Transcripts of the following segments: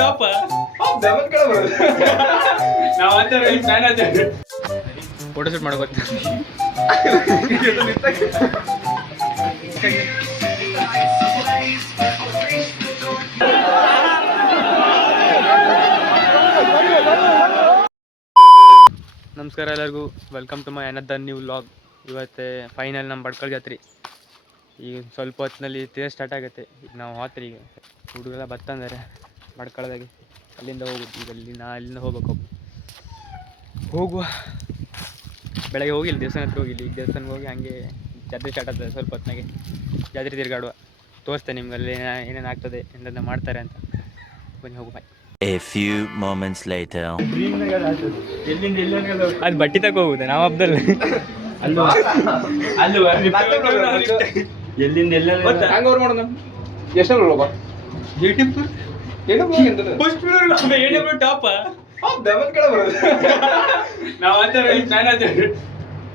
Top photo shoot ಮಾಡ್ಬೇಕು. ನಮಸ್ಕಾರ ಎಲ್ಲರಿಗೂ, welcome to my another new vlog. ಇವತ್ತೇ ಫೈನಲ್ ನಮ್ಮ ಬಡ್ಕಲ್ ಜಾತ್ರೆ. ಈಗ ಸ್ವಲ್ಪ ಹೊತ್ತಿನಲ್ಲಿ ತೇರು ಸ್ಟಾರ್ಟ್ ಆಗುತ್ತೆ. ಈಗ ನಾವು ಹೋತ್ರಿ, ಈಗ ಹುಡುಗೆಲ್ಲ ಬತ್ತಂದರೆ ಬಡ್ಕಳದಾಗೆ ಅಲ್ಲಿಂದ ಹೋಗುದು. ಈಗ ಅಲ್ಲಿಂದ ಹೋಗುವ. ಬೆಳಗ್ಗೆ ಹೋಗಿಲ್ಲ, ದೇವಸ್ಥಾನ ಹತ್ರ ಹೋಗಿಲ್ಲ. ಈಗ ದೇವಸ್ಥಾನಕ್ಕೆ ಹೋಗಿ ಹಾಗೆ ಜಾತ್ರೆ ಸ್ಟಾರ್ಟ್ ಆಗ್ತದೆ. ಸ್ವಲ್ಪ ಹೊತ್ತಿನಾಗೆ ಜಾತ್ರೆ ತಿರುಗಾಡುವ. ತೋರಿಸ್ತೇನೆ ನಿಮ್ಗೆ ಅಲ್ಲಿ ಏನೇನು ಆಗ್ತದೆ, ಎಂತೆಂತ ಮಾಡ್ತಾರೆ ಅಂತ. ಬನ್ನಿ ಹೋಗು. ಬಾಯ್. A few moments later. ಅದು ಬಟ್ಟಿ ತಗೋ ಹೋಗುದು ನಾವು ಹಬ್ಬದಲ್ಲಿ. ಎಲ್ಲಿಂದ ಎಲ್ಲ ಟಾಪ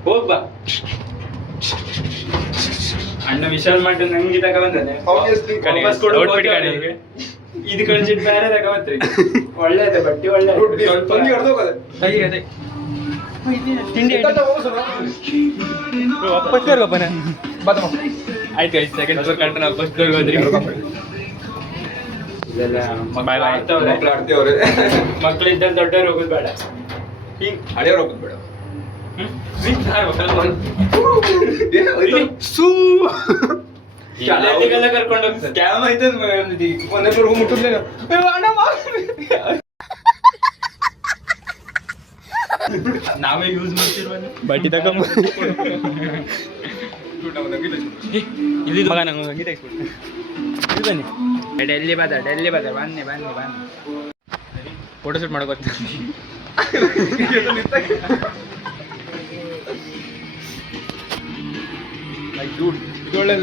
ಹೋಗ್ಬಾ. ಅಣ್ಣ ವಿಶಾಲ್ ಮಾಡಿ ನಂಗೆ ತಗ ಬಂದಾನೆ. ಇದು ಕಳಿಸಿಟ್ಟು ಬೇರೆ ತಗೋತ್ರಿ. ಒಳ್ಳೆಯದ ಬಟ್ಟಿ, ಒಳ್ಳೆ ತಿಂಡಿ ಆಯ್ತು. ಆಯ್ತು, ಸೆಕೆಂಡ್ ಫ್ಲೋರ್ ಕಂಡ್ರೆ ನಾವು ಫಸ್ಟ್ ಫ್ಲೋರ್ಗೆ ಹೋದ್ರಿ. ಮಕ್ಕಳಿದ್ದಲ್ಲಿ ದೊಡ್ಡವ್ರು ಹೋಗುದು ಬೇಡ, ಹಿಂಗ್ ಹಳೆಯವ್ರು ಹೋಗುದು ಬೇಡ. ಶಾಲೆಗೆಲ್ಲ ಕರ್ಕೊಂಡು ಹೋಗ್ತಾರೆ. ಕ್ಯಾಮ್ ಐತೆ ಒಂದೆರಡು ಮುಟ್ಟಿದ್ಲೆ ನಾವೇ ಯೂಸ್ ಮಾಡ್ತಿರುವ ಬಟ್ಟಿ ತಗೊಂಡು ಇಲ್ಲಿ ಮಗ ನಂಗೆ ಸಂಗೀತ ಬನ್ನಿ. ಡೆಲ್ಲಿ ಬದ ಬನ್ನಿ ಫೋಟೋ ಶೂಟ್ ಮಾಡ್ಕೊ. ಇದು ಒಳ್ಳೆ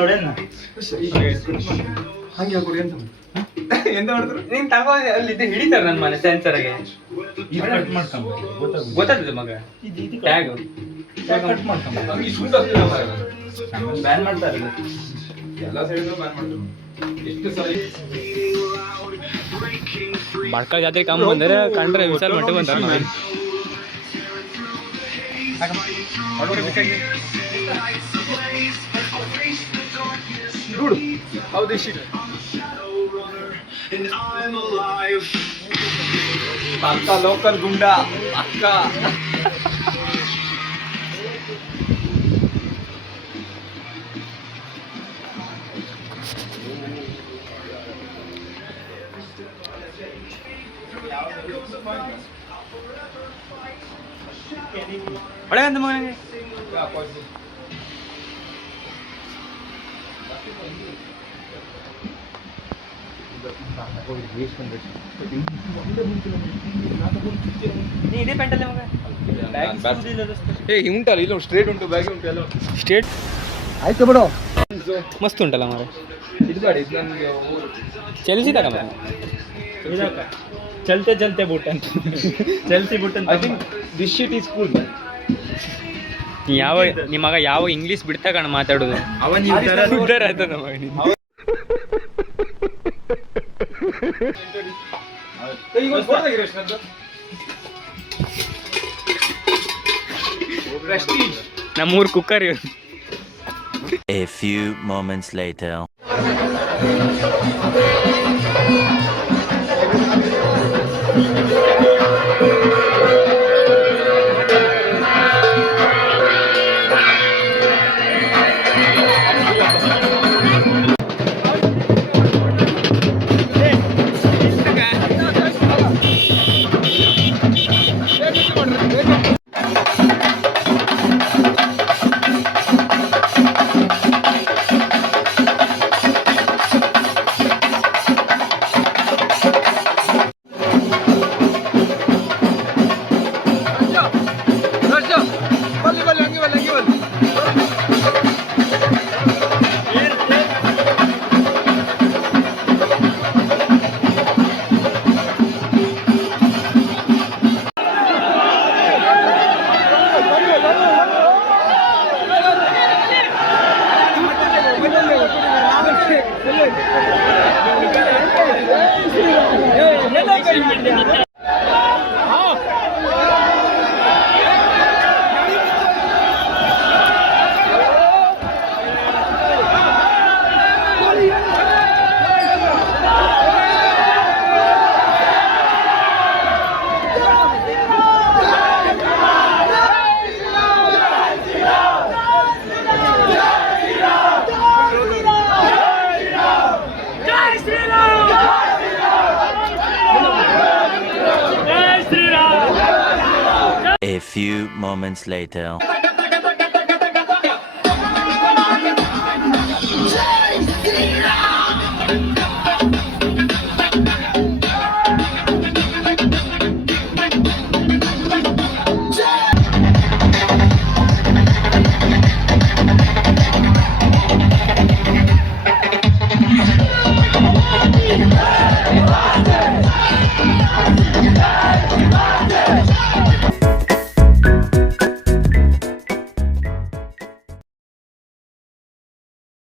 ನೋಡೇನ ಹಂಗೆ ಎಂತ ಮಾಡ್ತಾರೆ. ನೀನ್ ತಗೋ, ಅಲ್ಲಿ ಹಿಡಿತಾರೆ ನನ್ನ ಮನೆ ಸೆನ್ಸರ್ಗೆ. ಗೊತ್ತಾಗ್ತದೆ ಮಗ. ಟ್ಯಾಗ್ ಬ್ಯಾನ್ ಮಾಡ್ತಾರೆ ಎಲ್ಲ ಸೈಡ್ ಬ್ಯಾನ್ ಮಾಡ್ತಾರೆ. ಬಡ್ಕ ಜಾತ್ರೆ ಕಮ್ಮಿ ಬಂದರೆ ಕಂಡ್ರೆ ವಿಚಾರ ಮಟ್ಟ ಬಂತಾರೆ. ಅಕ್ಕ ಲೋಕಲ್ ಗುಂಡ ಅಕ್ಕ. ಒಳ್ಳೆ ಅಂತ ಮಗನಿಗೆ ಇದೇ ಪ್ಯಾಂಟಲ್ಲಿ ಮಗ ಉಂಟಲ್ಲ, ಇಲ್ಲ ಸ್ಟ್ರೇಟ್ ಉಂಟು, ಬ್ಯಾಗ್ ಉಂಟು, ಎಲ್ಲ ಸ್ಟ್ರೇಟ್ ಆಯ್ತು ಬಿಡು. ಮಸ್ತ್ ಉಂಟಲ್ಲ ಮಗ. ಇದು ಬೇಡ, ಇದು ನನಗೆ ಚೆಲ್ಸಿ ತಗ ಮಗ. ಚಲ್ತೆ ಬೂಟ್ ಅಂತ ಚೆಲ್ಸಿ ಬೂಟ್ ಅಂತ. I think this sheet is cool. ನಿಮ್ಮ ಮಗ ಯಾವ ಇಂಗ್ಲೀಷ್ ಬಿಡ್ತಾ ಕಣ ಮಾತಾಡೋದು. ಅವನ್ ಉದ್ದಾರ ಆಯ್ತದ ಮಗ. ನಮ್ಮೂರ್ cooker. A few moments later. few moments later.